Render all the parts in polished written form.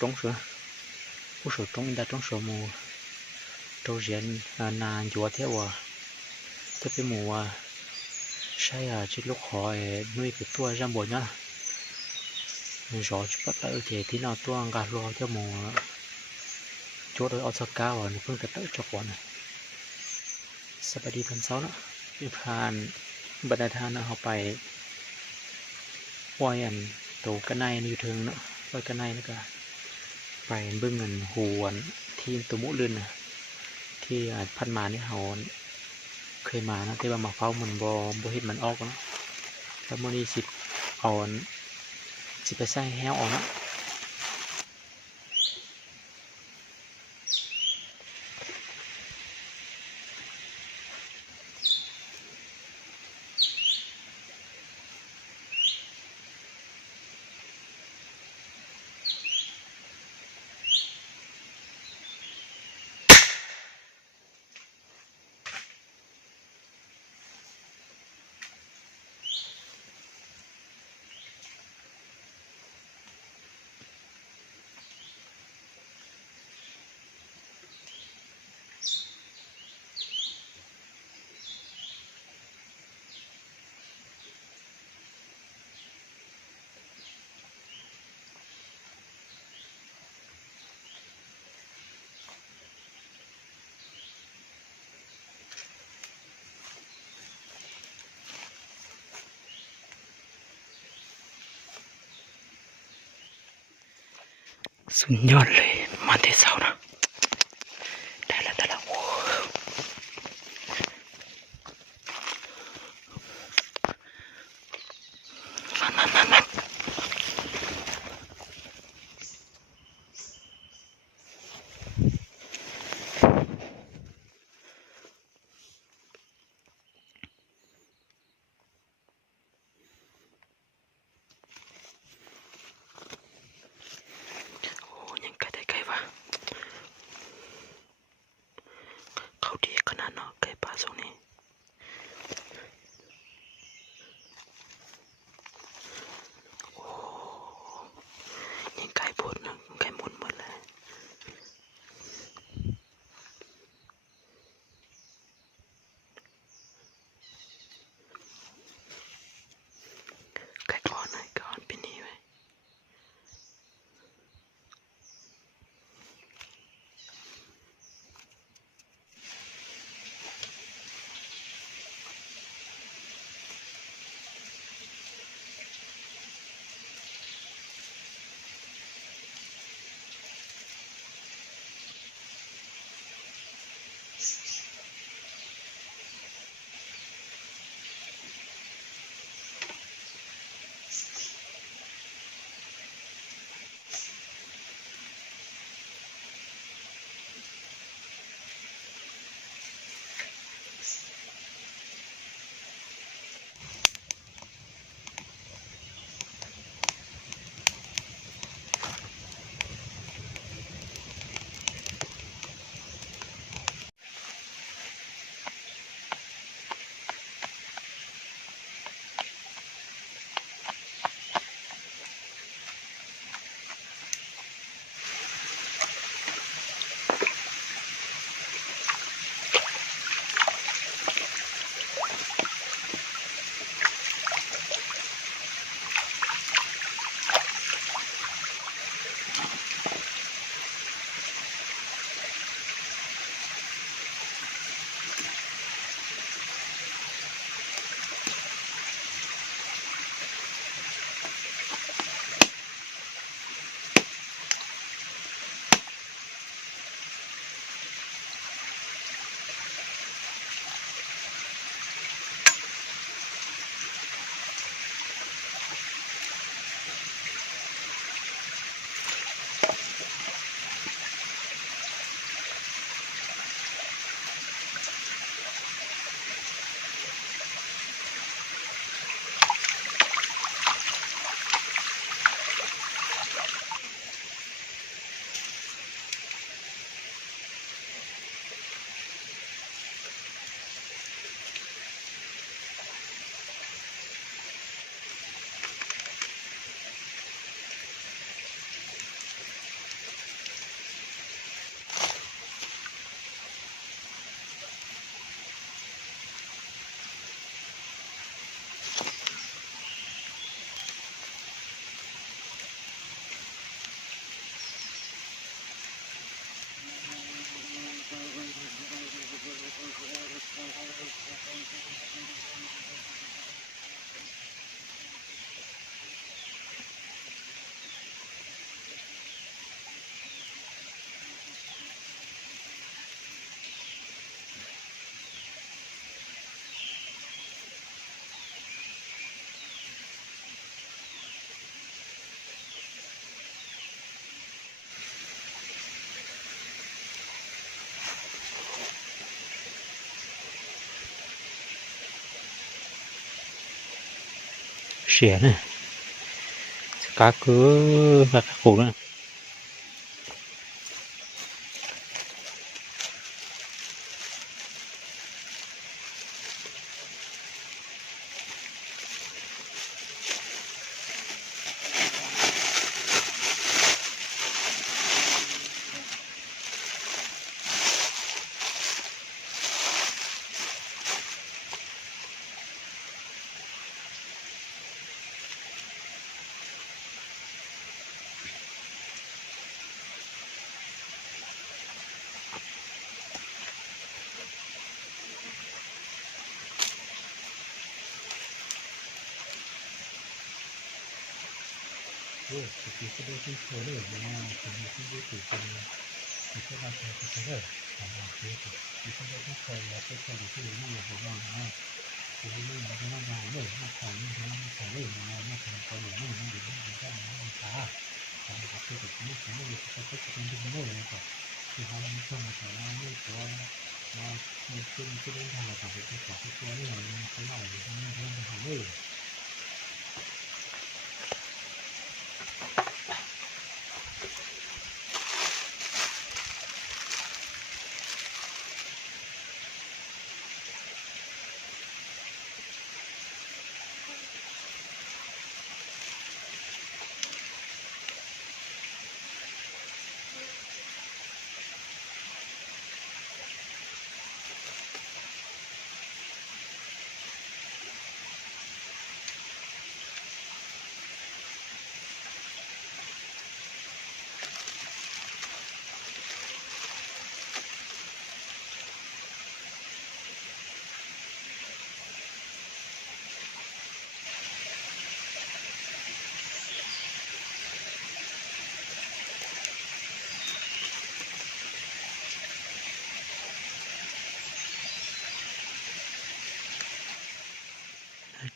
trống sữa cú sữa trống đã trống sữa mù trâu diễn nàn chúa theo cho cái mù sai chỉ lúc họ nuôi cái tua ra bộ nhá rõ chút bắt lại thì tí nào tua gà lo cho mù chỗ đó ở sao cao nó phương tập cho quán nàyสวัสดีพันเสาร์นะมีพานบรรดาทานนะเขาไปปล่อยอันโตกันในอยู่ถึงเนาะปล่อยกันในแล้วก็ไปเบิ่งเงินหวนทีมตัวมุลื่นนะที่พันมานี่เขาเคยมานะแต่ว่ามาเฝ้ามันบ่เห็นมันออกเนาะแล้วมื้อนี้สิเอาสิไปใส่แฮวออกเนาะสุดยอดเลยมันที่เสานะได้แล้วโอ้มันโอ้ยังไกล xỉa này cá cứ và cá củ nữa thì cái đôi khi số lượng mà thì cái đôi khi thì cái là cái rồi và cái thì cái đôi khi thời là cái thời thì cái nó nhiều hơn nữa thì nó nó dài nữa nó còn như thế nó còn nữa nó còn nữa nó bị nó ra nó phá và cái thì nó được cái nó được nữa thì họ làm xong rồi phải làm như của một cái đơn hàng là phải cái số này cái này thì nó không hỏng đi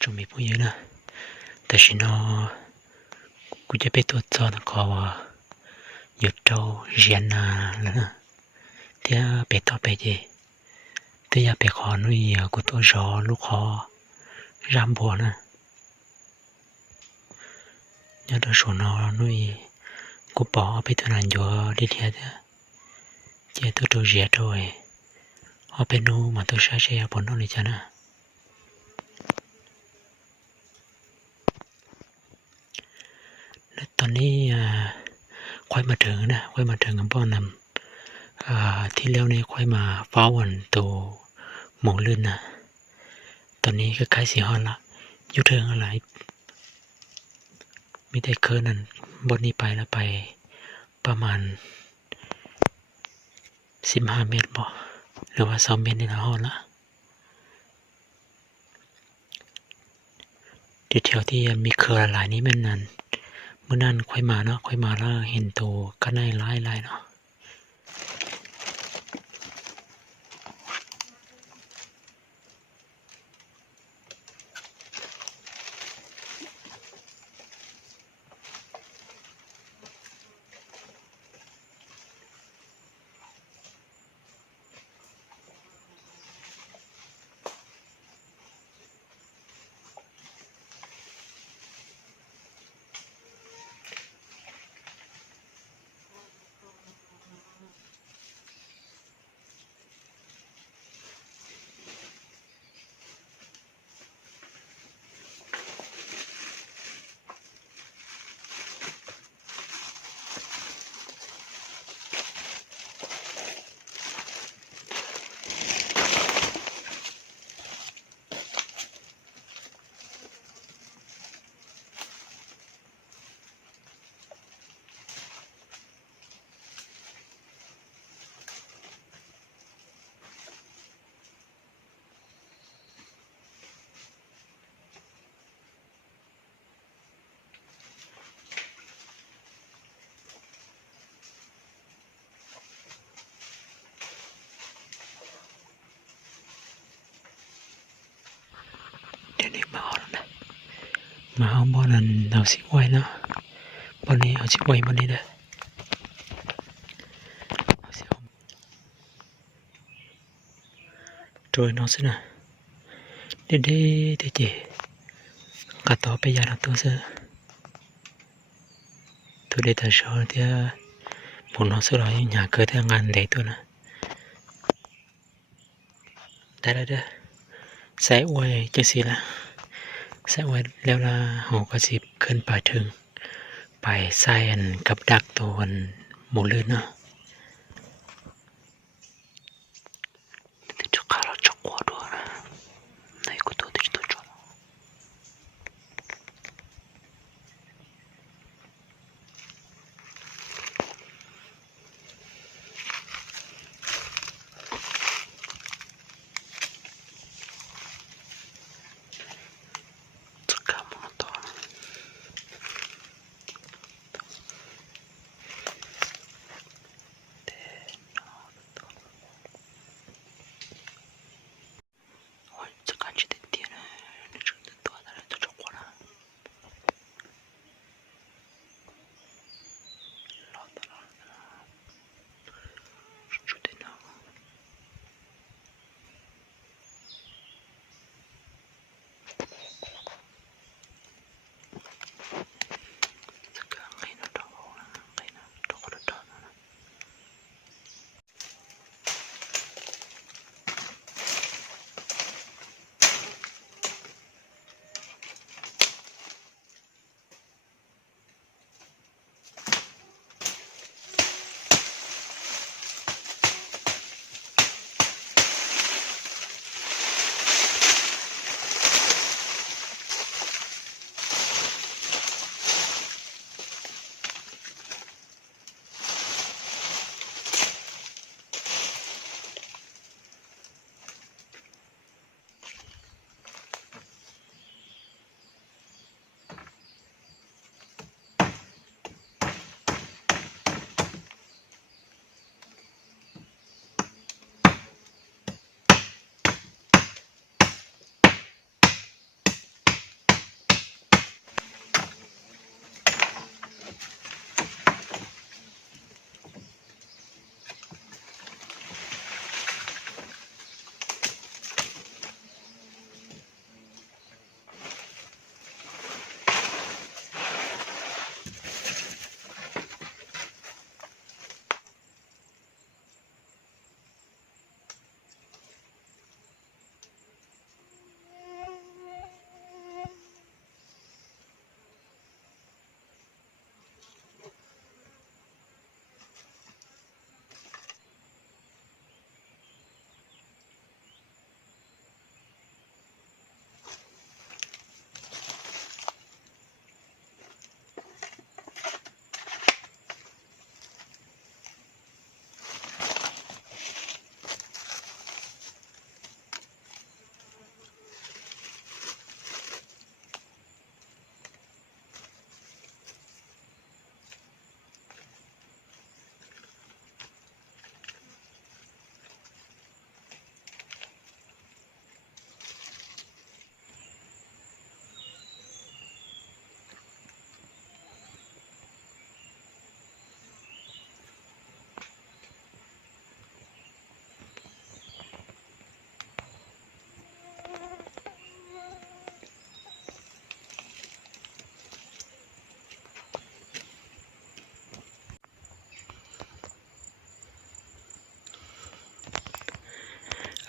chuẩn bị bao nhiêu nèแต่ฉันเนาะกูจะไปตรวจสอบก็ว่าหยุดเจ้าเรียนนาแล้วนะเดี๋ยวไปต่อไปเจเดี๋ยวไปขอหนุ่ยกูตัวรอลูกขอรำบัวนะอย่าตัวชวนเอาหนุ่ยกูบอกไปตัวนั้นอยู่ดีเดียวเจ้าตัวเรียนด้วยเอาไปนู่มาตัวใช้ใช้บนนั่นเลยจ้ะนะตอนนี้ค่อยมาถึงนะค่อยมาถึงกับพ่อนำที่เลี้ยวนี้ค่อยมาฟ้าวันตัวหมูลื่นนะตอนนี้ก็ใกล้สีฮอนละอยู่เทิงอะไรไม่ได้เคยนั่นบนนี้ไปแล้วไปประมาณ15 เมตรบ่หรือว่า2 เมตรนี่ละฮอนละเดี๋ยวแถวที่มีเครือหลายนี้มันนั่นเมื่อนั้นค่อยมาเนาะค่อยมาแล้วเห็นตัวก็ได้หลายเนาะมาเอาบอลนั้นเอาสิไว้เนาะบอลนี้เอาสิไว้บอลนี้เด้อโดยน้องสินะเด็ดเด็ดเจก cả tàu bây giờ là tôi sẽ tôi để tại sao thì muốn nó sẽ nói nhà cửa theo ngàn đấy tôi nè đây sẽ quay cho xí là sẽ quayแล้วlà họ có dịpขึ้นไปถึงไปใส่อันกับดักตัวอันหมูลื่นเนาะจะขาเราจกหัวด้วยนะในกูตัวที่ตัวจอ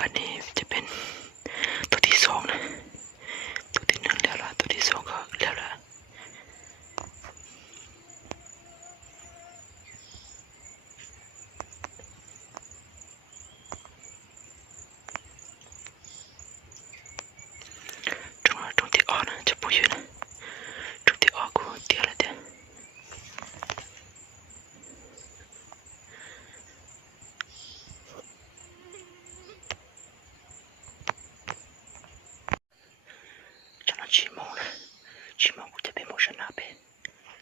อันนี้จะเป็นตัวที่สองนะตัวที่หนึ่งแล้วละตัวที่สองก็แล้วละตรงที่ออกนะจะพูดอยู่นะตรงที่ออกกูเดียวละเดียว起梦了，起梦我这边没事那边，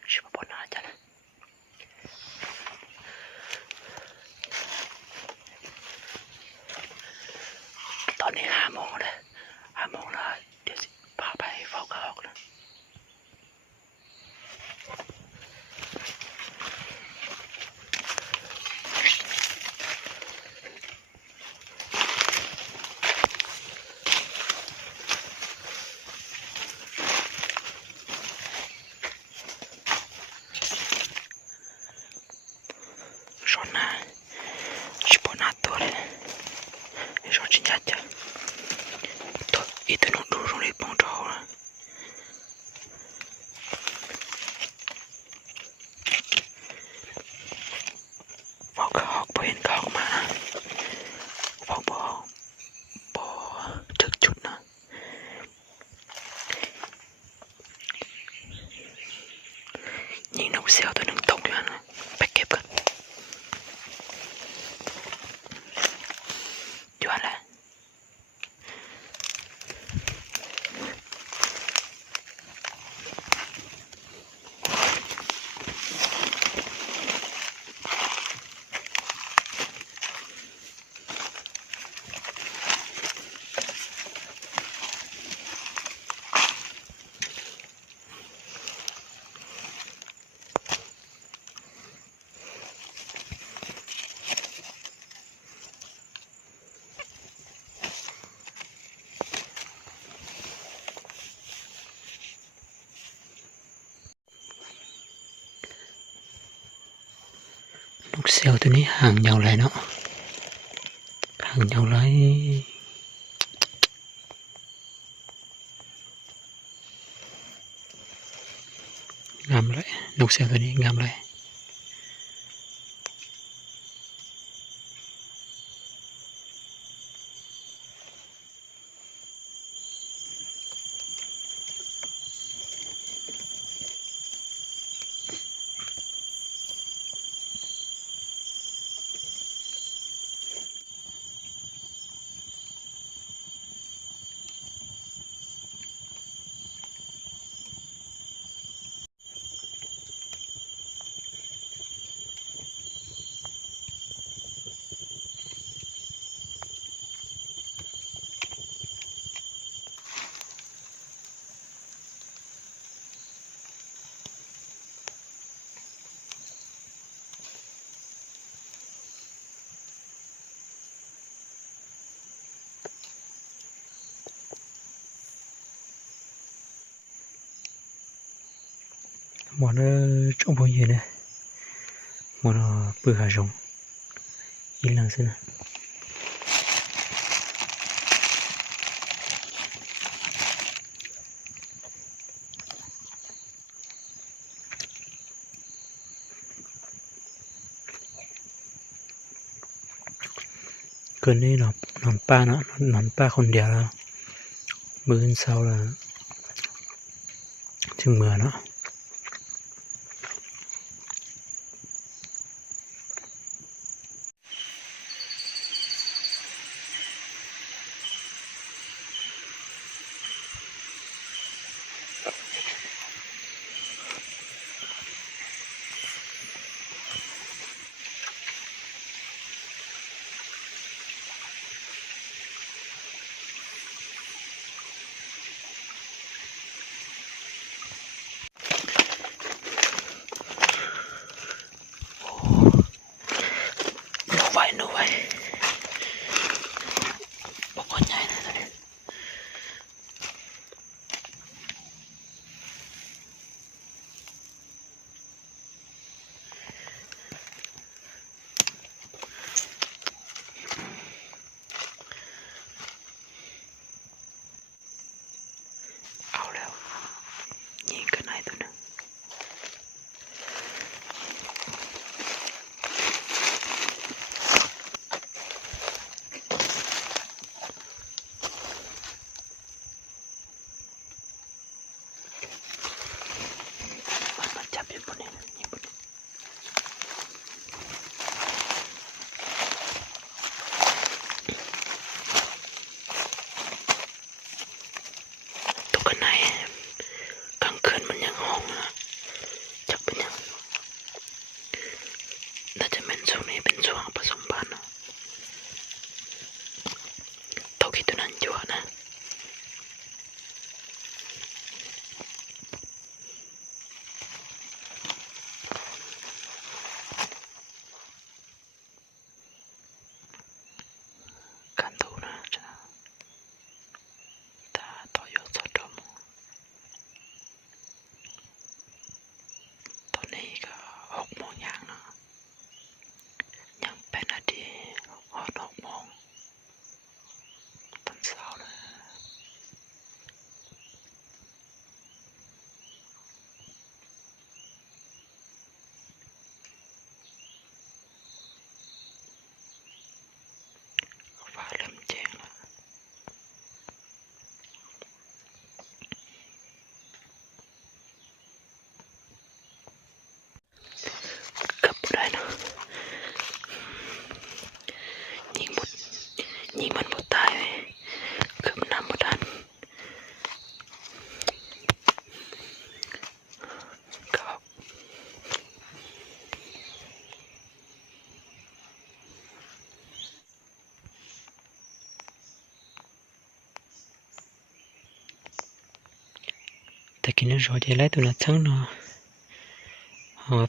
是不不拿着了。ตอนนี้5 โมงแล้ว5 โมงแล้วเดี๋ยวพาไปเฝ้าข้าวกัน เสียวตัวหนึ่งตกอยู่นะไปเก็บกันอยู่อะไรนกเสียวตัวนี้ห่างยาวไรเนาะห่างยาวไรงามเลยนกเสียวตัวนี้งามเลยmón trộn bao nhiêu này món bự hà rồng in là thế này cơnนี้นอนป้าเนาะนอนป้าคนเดียวแล้วมื้อเช้าแล้วถึงเมื่อเนาะ แต่กินแล้วรอใจไล่ตัวนั้นทั้งเนาะ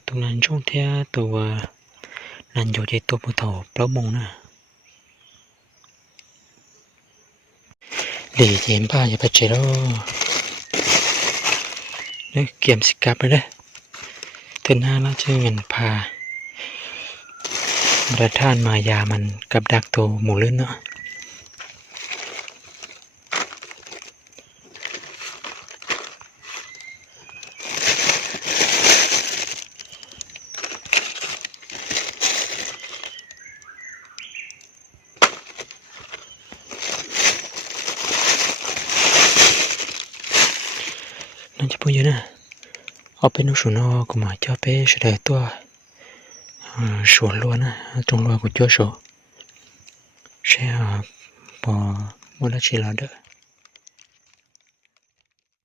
ตัวนั้นช่วงเที่ยตัวนั้นอยู่ใจตัวผู้ถอเปล่ามงนะหลีเย็นป้าอย่าไปเจอเนี่ยเกี่ยมสิกับไปเลยเตือนหน้าแล้วชื่อเงินพาประท่านมายามันกับดักตัวหมูลื่นเนาะนั่นจะพูดเยอะนะเอาเป็นนุ่งสูนอกูมาเจ้าเป้เฉลยตัวสวนล้วนนะตรงล้วนกูเจ้าโฉใช่ปอมูลชิลาเดอ